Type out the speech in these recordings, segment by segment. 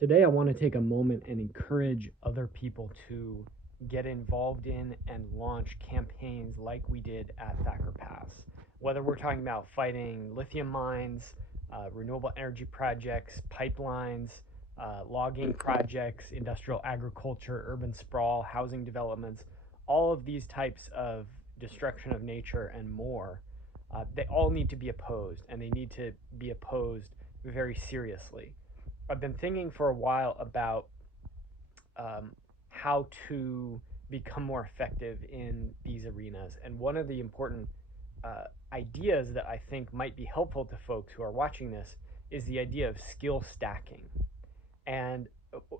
Today, I want to take a moment and encourage other people to get involved in and launch campaigns like we did at Thacker Pass. Whether we're talking about fighting lithium mines, renewable energy projects, pipelines, logging projects, industrial agriculture, urban sprawl, housing developments, all of these types of destruction of nature and more, they all need to be opposed, and they need to be opposed very seriously. I've been thinking for a while about how to become more effective in these arenas. And one of the important ideas that I think might be helpful to folks who are watching this is the idea of skill stacking. And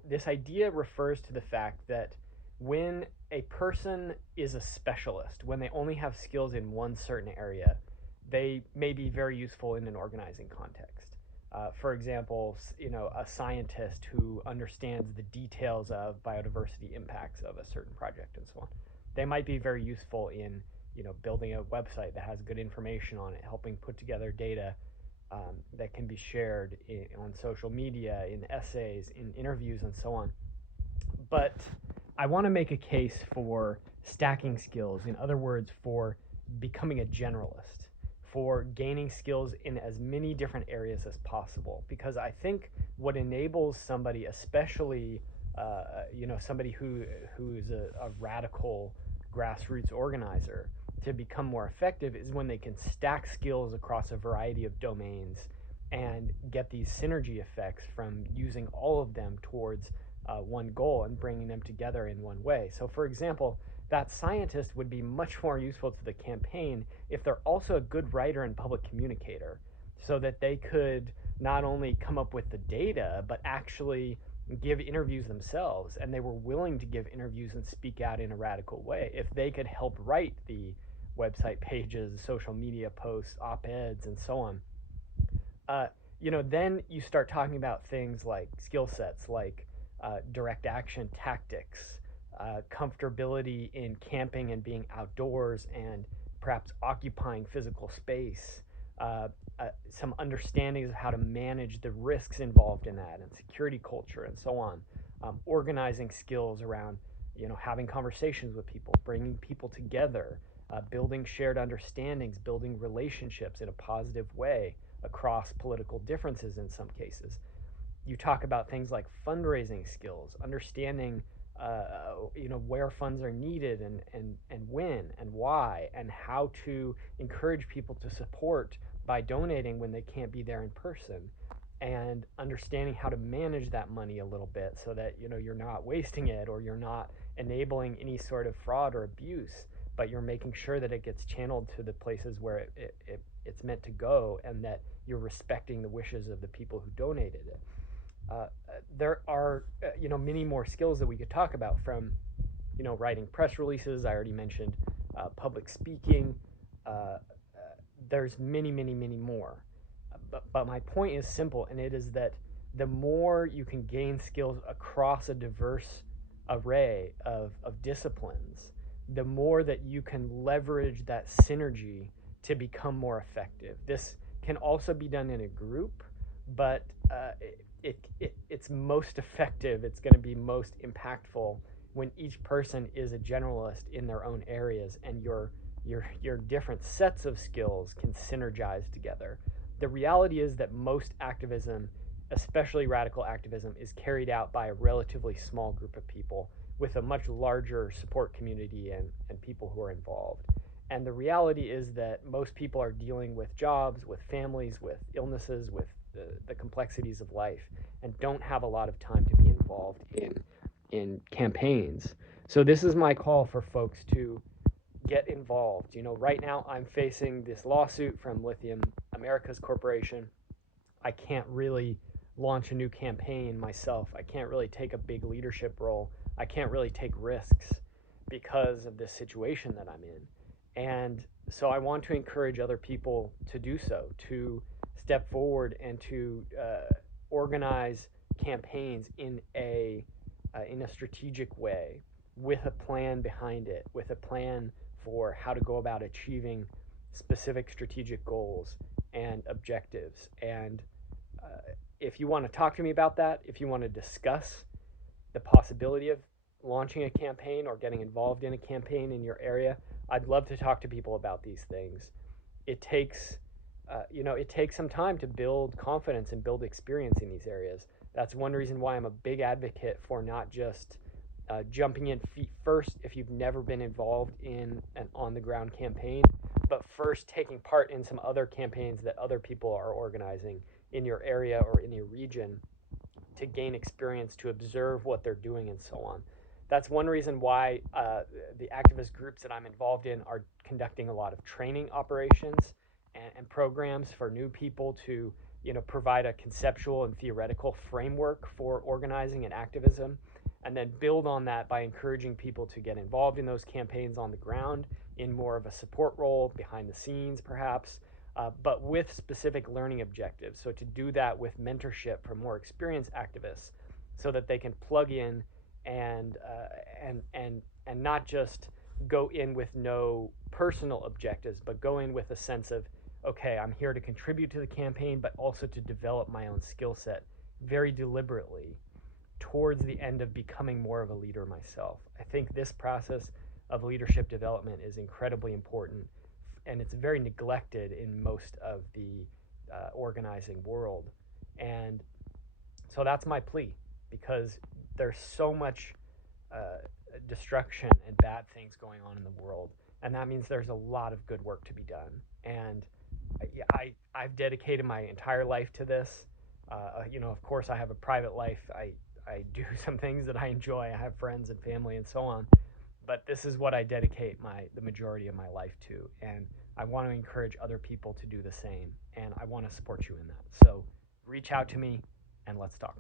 this idea refers to the fact that when a person is a specialist, when they only have skills in one certain area, they may be very useful in an organizing context. For example, a scientist who understands the details of biodiversity impacts of a certain project and so on. They might be very useful in, building a website that has good information on it, helping put together data that can be shared on social media, in essays, in interviews, and so on. But I want to make a case for stacking skills. In other words, for becoming a generalist, for gaining skills in as many different areas as possible. Because I think what enables somebody, especially somebody who's a radical grassroots organizer, to become more effective is when they can stack skills across a variety of domains and get these synergy effects from using all of them towards one goal and bringing them together in one way. So, for example, that scientist would be much more useful to the campaign if they're also a good writer and public communicator, so that they could not only come up with the data, but actually give interviews themselves, and they were willing to give interviews and speak out in a radical way. If they could help write the website pages, social media posts, op-eds, and so on, then you start talking about things like skill sets, like direct action tactics, comfortability in camping and being outdoors, and perhaps occupying physical space, some understandings of how to manage the risks involved in that, and security culture, and so on. Organizing skills around, having conversations with people, bringing people together, building shared understandings, building relationships in a positive way across political differences in some cases. You talk about things like fundraising skills, understanding where funds are needed, and when and why, and how to encourage people to support by donating when they can't be there in person, and understanding how to manage that money a little bit so that you're not wasting it, or you're not enabling any sort of fraud or abuse, but you're making sure that it gets channeled to the places where it's meant to go, and that you're respecting the wishes of the people who donated it. There are many more skills that we could talk about, from writing press releases. I already mentioned public speaking. There's many more. But my point is simple, and it is that the more you can gain skills across a diverse array of disciplines, the more that you can leverage that synergy to become more effective. This can also be done in a group, but it's most effective, it's going to be most impactful when each person is a generalist in their own areas, and your different sets of skills can synergize together. The reality is that most activism, especially radical activism, is carried out by a relatively small group of people with a much larger support community and people who are involved. And the reality is that most people are dealing with jobs, with families, with illnesses, with the complexities of life, and don't have a lot of time to be involved in campaigns. So this is my call for folks to get involved. Right now I'm facing this lawsuit from Lithium Americas Corporation. I can't really launch a new campaign myself. I can't really take a big leadership role. I can't really take risks because of this situation that I'm in. And so I want to encourage other people to do so, to step forward and to organize campaigns in a strategic way, with a plan behind it, with a plan for how to go about achieving specific strategic goals and objectives, and if you want to talk to me about that, if you want to discuss the possibility of launching a campaign or getting involved in a campaign in your area, I'd love to talk to people about these things. It takes, it takes some time to build confidence and build experience in these areas. That's one reason why I'm a big advocate for not just jumping in feet first if you've never been involved in an on the ground campaign, but first taking part in some other campaigns that other people are organizing in your area or in your region to gain experience, to observe what they're doing, and so on. That's one reason why the activist groups that I'm involved in are conducting a lot of training operations and programs for new people to, provide a conceptual and theoretical framework for organizing and activism, and then build on that by encouraging people to get involved in those campaigns on the ground in more of a support role, behind the scenes perhaps, but with specific learning objectives. So to do that with mentorship from more experienced activists, so that they can plug in and not just go in with no personal objectives, but go in with a sense of, okay, I'm here to contribute to the campaign, but also to develop my own skill set very deliberately towards the end of becoming more of a leader myself. I think this process of leadership development is incredibly important, and it's very neglected in most of the organizing world. And so that's my plea, because there's so much destruction and bad things going on in the world, and that means there's a lot of good work to be done. And I've dedicated my entire life to this. Of course, I have a private life. I do some things that I enjoy. I have friends and family and so on. But this is what I dedicate the majority of my life to, and I want to encourage other people to do the same, and I want to support you in that. So reach out to me and let's talk.